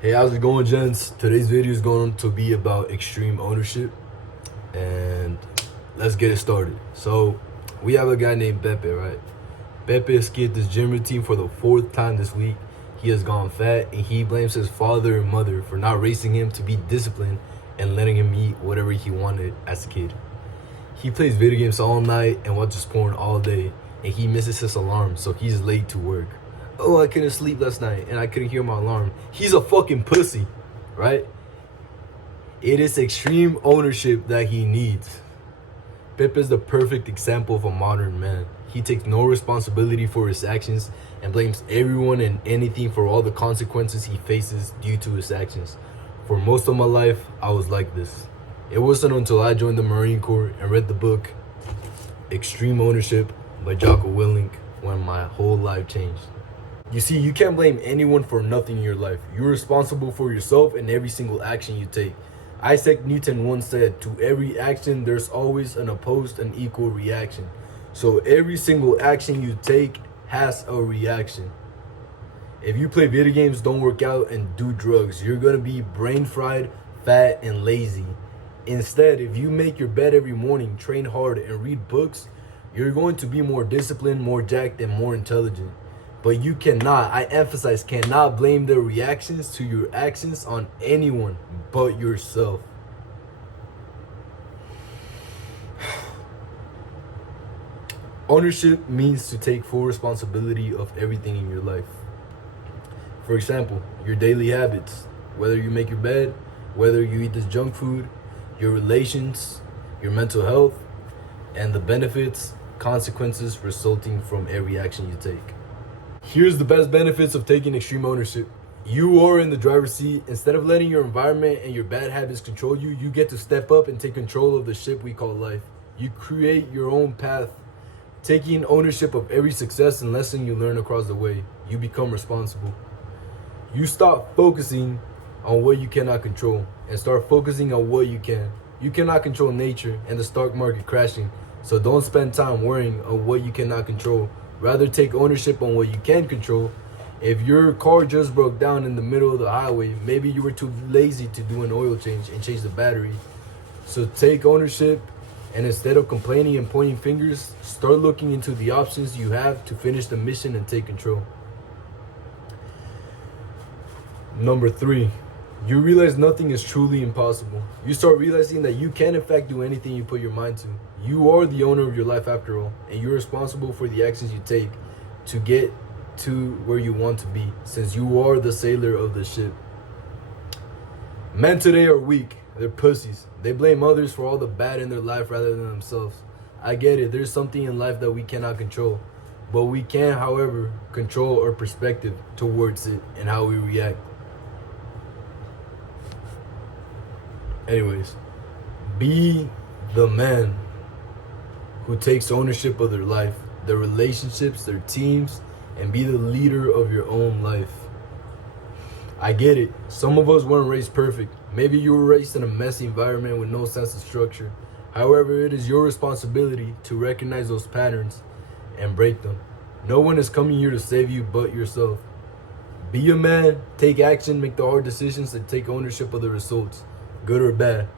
Hey, how's it going, gents? Today's video is going to be about extreme ownership, and let's get it started. So, we have a guy named Pepe, right? Pepe skipped his gym routine for the fourth time this week. He has gone fat, and he blames his father and mother for not raising him to be disciplined and letting him eat whatever he wanted as a kid. He plays video games all night and watches porn all day, and he misses his alarm, so he's late to work. Oh, I couldn't sleep last night and I couldn't hear my alarm. He's a fucking pussy, right? It is extreme ownership that he needs. Pep is the perfect example of a modern man. He takes no responsibility for his actions and blames everyone and anything for all the consequences he faces due to his actions. For most of my life, I was like this. It wasn't until I joined the Marine Corps and read the book Extreme Ownership by Jocko Willink when my whole life changed. You see, you can't blame anyone for nothing in your life. You're responsible for yourself and every single action you take. Isaac Newton once said, to every action, there's always an opposed and equal reaction. So every single action you take has a reaction. If you play video games, don't work out, and do drugs, you're gonna be brain fried, fat, and lazy. Instead, if you make your bed every morning, train hard, and read books, you're going to be more disciplined, more jacked, and more intelligent. But you cannot, I emphasize, cannot blame the reactions to your actions on anyone but yourself. Ownership means to take full responsibility of everything in your life. For example, your daily habits, whether you make your bed, whether you eat this junk food, your relations, your mental health, and the benefits, consequences resulting from every action you take. Here's the best benefits of taking extreme ownership. You are in the driver's seat. Instead of letting your environment and your bad habits control you, you get to step up and take control of the ship we call life. You create your own path, taking ownership of every success and lesson you learn across the way. You become responsible. You stop focusing on what you cannot control and start focusing on what you can. You cannot control nature and the stock market crashing, so don't spend time worrying on what you cannot control. Rather, take ownership on what you can control. If your car just broke down in the middle of the highway, maybe you were too lazy to do an oil change and change the battery. So take ownership, and instead of complaining and pointing fingers, start looking into the options you have to finish the mission and take control. Number 3, you realize nothing is truly impossible. You start realizing that you can in fact do anything you put your mind to. You are the owner of your life after all, and you're responsible for the actions you take to get to where you want to be, since you are the sailor of the ship. Men today are weak. They're pussies. They blame others for all the bad in their life rather than themselves. I get it. There's something in life that we cannot control, but we can, however, control our perspective towards it and how we react. Anyways, be the man who takes ownership of their life, their relationships, their teams, and be the leader of your own life. I get it. Some of us weren't raised perfect. Maybe you were raised in a messy environment with no sense of structure. However, it is your responsibility to recognize those patterns and break them. No one is coming here to save you but yourself. Be a man, take action, make the hard decisions, and take ownership of the results, good or bad.